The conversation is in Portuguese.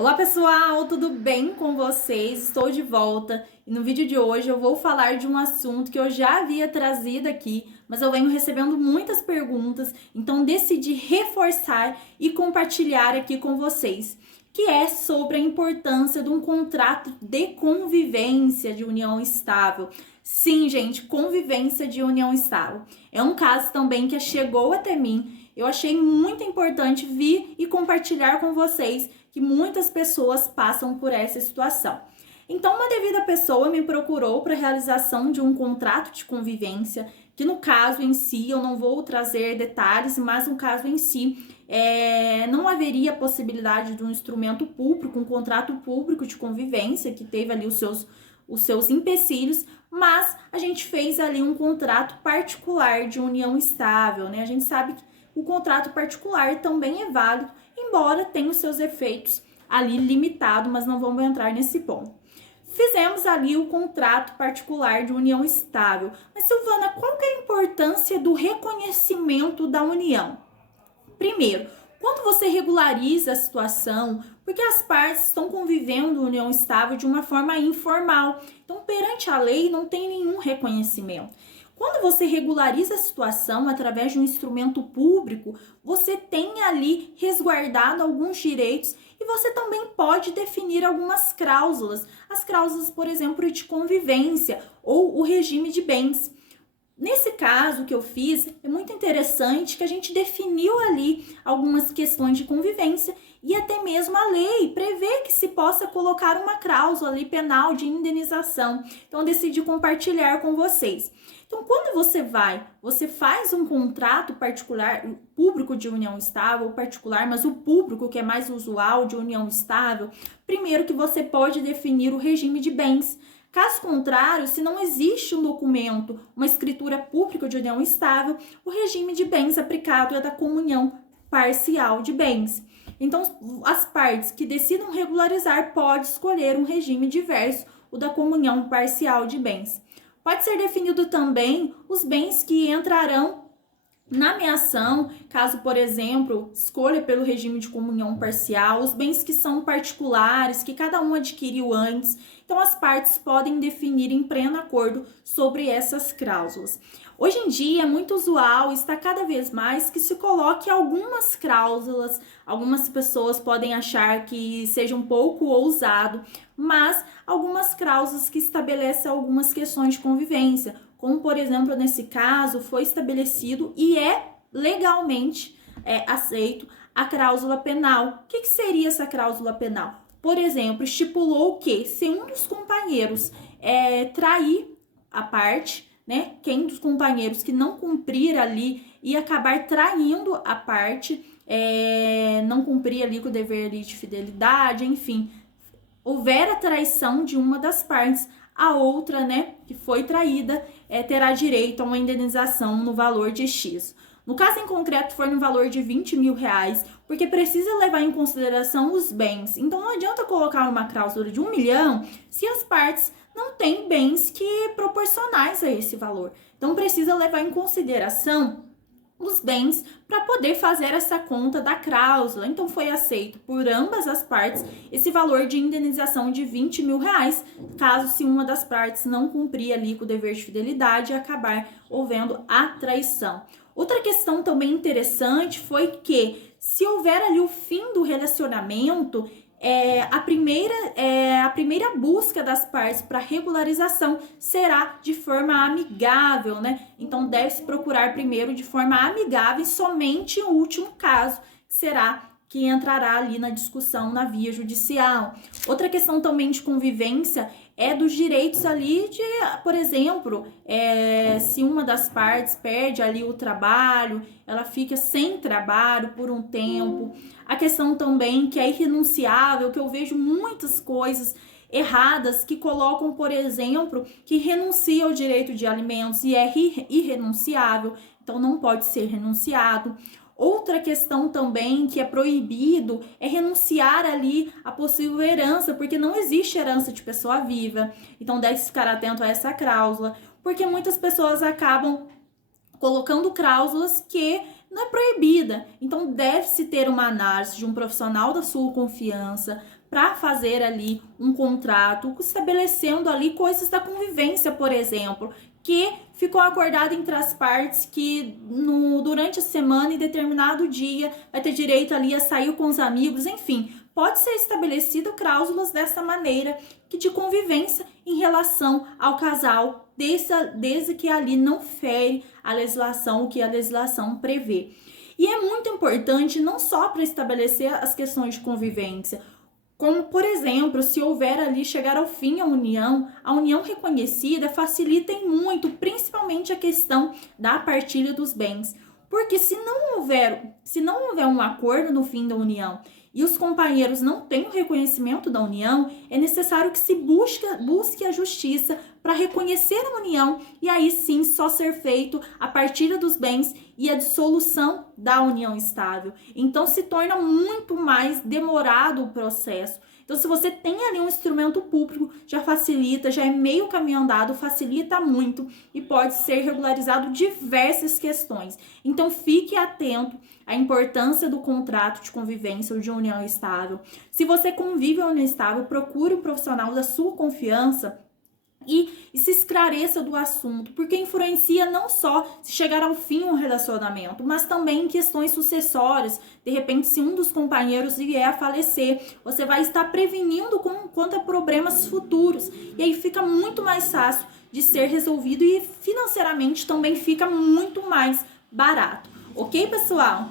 Olá pessoal, tudo bem com vocês? Estou de volta e no vídeo de hoje eu vou falar de um assunto que eu já havia trazido aqui, mas eu venho recebendo muitas perguntas, então decidi reforçar e compartilhar aqui com vocês, que é sobre a importância de um contrato de convivência de união estável. Sim, gente, convivência de união estável. É um caso também que chegou até mim. Eu achei muito importante vir e compartilhar com vocês que muitas pessoas passam por essa situação. Então, uma devida pessoa me procurou para a realização de um contrato de convivência, que no caso em si, eu não vou trazer detalhes, mas no caso em si, não haveria possibilidade de um instrumento público, um contrato público de convivência, que teve ali os seus empecilhos, mas a gente fez ali um contrato particular de união estável, né? A gente sabe que o contrato particular também é válido, embora tenha os seus efeitos ali limitados, mas não vamos entrar nesse ponto. Fizemos ali o contrato particular de união estável. Mas, Silvana, qual que é a importância do reconhecimento da união? Primeiro, quando você regulariza a situação, porque as partes estão convivendo em união estável de uma forma informal, então perante a lei não tem nenhum reconhecimento. Quando você regulariza a situação através de um instrumento público, você tem ali resguardado alguns direitos e você também pode definir algumas cláusulas. As cláusulas, por exemplo, de convivência ou o regime de bens. Nesse caso que eu fiz, é muito interessante que a gente definiu ali algumas questões de convivência e até mesmo a lei prevê que se possa colocar uma cláusula ali penal de indenização. Então, eu decidi compartilhar com vocês. Então, quando você faz um contrato particular, público de união estável, particular, mas o público que é mais usual de união estável, primeiro que você pode definir o regime de bens. Caso contrário, se não existe um documento, uma escritura pública de união estável, o regime de bens aplicado é da comunhão parcial de bens. Então, as partes que decidam regularizar podem escolher um regime diverso, o da comunhão parcial de bens. Pode ser definido também os bens que entrarão na meação, caso, por exemplo, escolha pelo regime de comunhão parcial, os bens que são particulares, que cada um adquiriu antes. Então, as partes podem definir em pleno acordo sobre essas cláusulas. Hoje em dia, é muito usual, está cada vez mais, que se coloque algumas cláusulas. Algumas pessoas podem achar que seja um pouco ousado, mas algumas cláusulas que estabelecem algumas questões de convivência, como, por exemplo, nesse caso, foi estabelecido e é legalmente aceito a cláusula penal. O que seria essa cláusula penal? Por exemplo, estipulou que se um dos companheiros trair a parte, né, quem dos companheiros que não cumprir ali e acabar traindo a parte, não cumprir ali com o dever ali de fidelidade, enfim, houver a traição de uma das partes, a outra, né, que foi traída, terá direito a uma indenização no valor de X. No caso em concreto, foi no valor de R$20 mil, porque precisa levar em consideração os bens. Então, não adianta colocar uma cláusula de 1 milhão se as partes não têm bens que proporcionais a esse valor. Então, precisa levar em consideração os bens para poder fazer essa conta da cláusula. Então, foi aceito por ambas as partes esse valor de indenização de R$20 mil, caso se uma das partes não cumprir ali com o dever de fidelidade e acabar houvendo a traição. Outra questão também interessante foi que, se houver ali o fim do relacionamento, a primeira busca das partes para regularização será de forma amigável, né? Então, deve-se procurar primeiro de forma amigável e somente o último caso será que entrará ali na discussão na via judicial. Outra questão também de convivência é dos direitos ali de, por exemplo, se uma das partes perde ali o trabalho, ela fica sem trabalho por um tempo. A questão também que é irrenunciável, que eu vejo muitas coisas erradas que colocam, por exemplo, que renuncia ao direito de alimentos e é irrenunciável, então não pode ser renunciado. Outra questão também que é proibido é renunciar ali a possível herança, porque não existe herança de pessoa viva. Então deve ficar atento a essa cláusula, porque muitas pessoas acabam colocando cláusulas que não é proibida. Então deve-se ter uma análise de um profissional da sua confiança para fazer ali um contrato, estabelecendo ali coisas da convivência, por exemplo, que ficou acordado entre as partes que durante a semana, em determinado dia, vai ter direito ali a sair com os amigos, enfim. Pode ser estabelecido cláusulas dessa maneira, que de convivência em relação ao casal, desde que ali não fere a legislação, o que a legislação prevê. E é muito importante não só para estabelecer as questões de convivência, como, por exemplo, se houver ali chegar ao fim a união reconhecida facilita em muito, principalmente a questão da partilha dos bens. Porque se não houver um acordo no fim da união e os companheiros não têm o reconhecimento da união, é necessário que se busque a justiça para reconhecer a união e aí sim só ser feito a partilha dos bens e a dissolução da união estável. Então se torna muito mais demorado o processo. Então, se você tem ali um instrumento público, já facilita, já é meio caminho andado, facilita muito e pode ser regularizado diversas questões. Então, fique atento à importância do contrato de convivência ou de união estável. Se você convive em união estável, procure um profissional da sua confiança e se esclareça do assunto, porque influencia não só se chegar ao fim um relacionamento, mas também em questões sucessórias. De repente, se um dos companheiros vier a falecer, você vai estar prevenindo quanto a problemas futuros, e aí fica muito mais fácil de ser resolvido e financeiramente também fica muito mais barato. Ok, pessoal?